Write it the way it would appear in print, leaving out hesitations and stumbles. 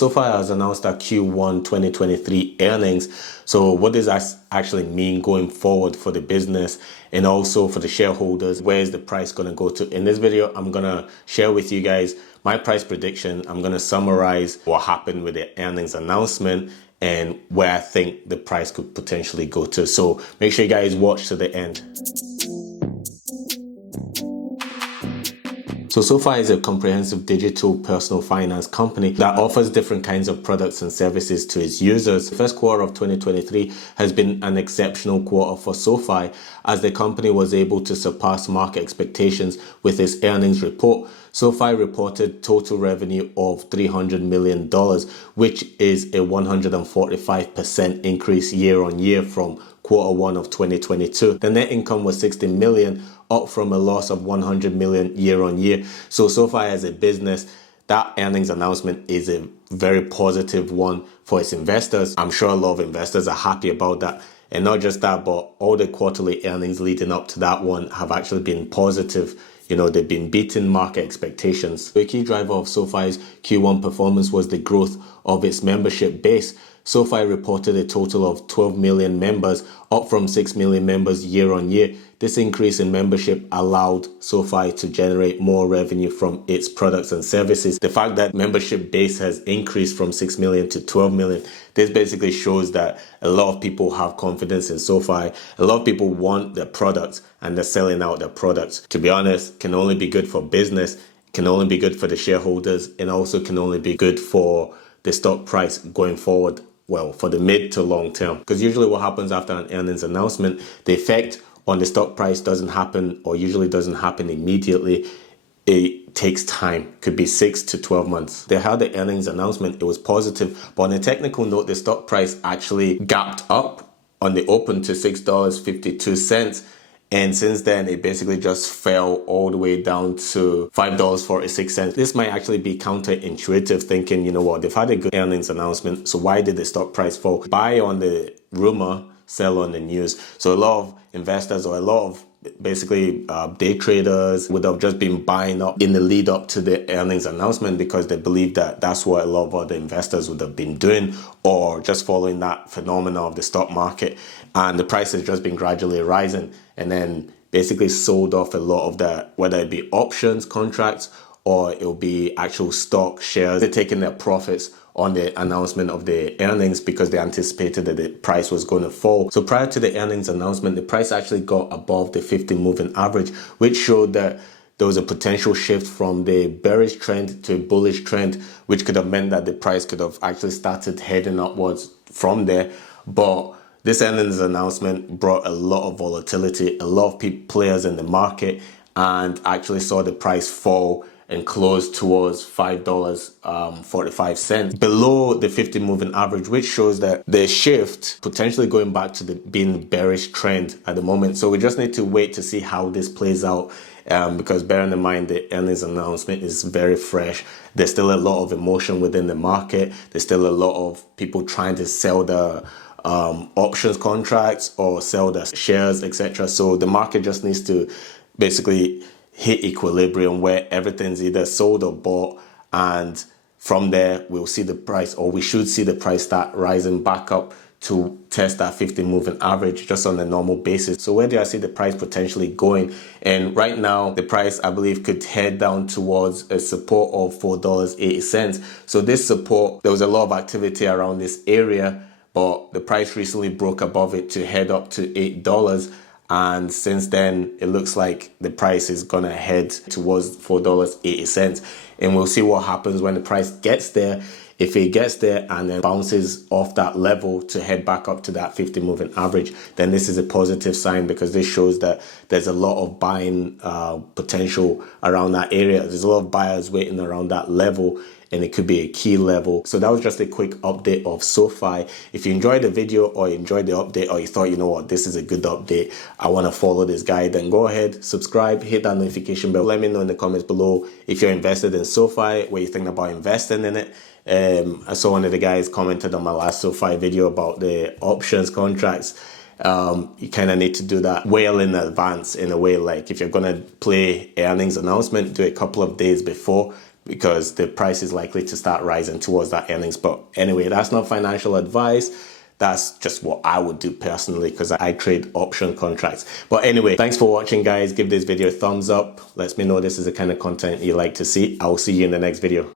SoFi has announced their Q1 2023 earnings. So what does that actually mean going forward for the business and also for the shareholders? Where is the price going to go to? In this video, I'm going to share with you guys my price prediction. I'm going to summarize what happened with the earnings announcement and where I think the price could potentially go to. So make sure you guys watch to the end. So SoFi is a comprehensive digital personal finance company that offers different kinds of products and services to its users. The first quarter of 2023 has been an exceptional quarter for SoFi as the company was able to surpass market expectations with its earnings report. SoFi reported total revenue of $300 million, which is a 145% increase year on year from quarter one of 2022. The net income was $60 million, up from a loss of $100 million year on year. So SoFi as a business, that earnings announcement is a very positive one for its investors. I'm sure a lot of investors are happy about that. And not just that, but all the quarterly earnings leading up to that one have actually been positive. You know, they've been beating market expectations. The key driver of SoFi's Q1 performance was the growth of its membership base. SoFi reported a total of 12 million members, up from 6 million members year on year. This increase in membership allowed SoFi to generate more revenue from its products and services. The fact that membership base has increased from 6 million to 12 million, this basically shows that a lot of people have confidence in SoFi. A lot of people want their products and they're selling out their products. To be honest, can only be good for business, can only be good for the shareholders, and also can only be good for the stock price going forward. Well, for the mid to long term. Because usually what happens after an earnings announcement, the effect on the stock price doesn't happen, or usually doesn't happen immediately. It takes time, could be 6 to 12 months. They had the earnings announcement, it was positive, but on a technical note, the stock price actually gapped up on the open to $6.52. And since then, it basically just fell all the way down to $5.46. This might actually be counterintuitive, thinking, you know what, they've had a good earnings announcement, so why did the stock price fall? Buy on the rumor, sell on the news. So a lot of investors, or a lot of basically day traders, would have just been buying up in the lead up to the earnings announcement because they believe that that's what a lot of other investors would have been doing, or just following that phenomena of the stock market. And the price has just been gradually rising, and then basically sold off a lot of that, whether it be options contracts or it'll be actual stock shares. They're taking their profits on the announcement of the earnings because they anticipated that the price was going to fall. So prior to the earnings announcement, the price actually got above the 50 moving average, which showed that there was a potential shift from the bearish trend to a bullish trend, which could have meant that the price could have actually started heading upwards from there. But this earnings announcement brought a lot of volatility, a lot of players in the market, and actually saw the price fall and close towards $5.45 below the 50 moving average, which shows that the shift potentially going back to the being bearish trend at the moment. So we just need to wait to see how this plays out, because bearing in mind the earnings announcement is very fresh. There's still a lot of emotion within the market. There's still a lot of people trying to sell the options contracts or sell the shares, etc. So the market just needs to basically hit equilibrium where everything's either sold or bought, and from there we'll see the price, or we should see the price start rising back up to test that 50 moving average just on a normal basis. So where do I see the price potentially going? And right now the price, I believe, could head down towards a support of $4.80. So this support, there was a lot of activity around this area, but the price recently broke above it to head up to $8. And since then, it looks like the price is going to head towards $4.80. And we'll see what happens when the price gets there. If it gets there and then bounces off that level to head back up to that 50 moving average, then this is a positive sign, because this shows that there's a lot of buying potential around that area. There's a lot of buyers waiting around that level, and it could be a key level. So that was just a quick update of SoFi. If you enjoyed the video, or you enjoyed the update, or you thought, you know what, this is a good update, I want to follow this guy, then go ahead, subscribe, hit that notification bell. Let me know in the comments below if you're invested in SoFi, what you think about investing in it. I saw one of the guys commented on my last SoFi video about the options contracts. You kind of need to do that well in advance, in a way. Like if you're going to play earnings announcement, do it a couple of days before, because the price is likely to start rising towards that earnings. But anyway, that's not financial advice. That's just what I would do personally because I trade option contracts. But anyway, thanks for watching, guys. Give this video a thumbs up. Let me know this is the kind of content you like to see. I'll see you in the next video.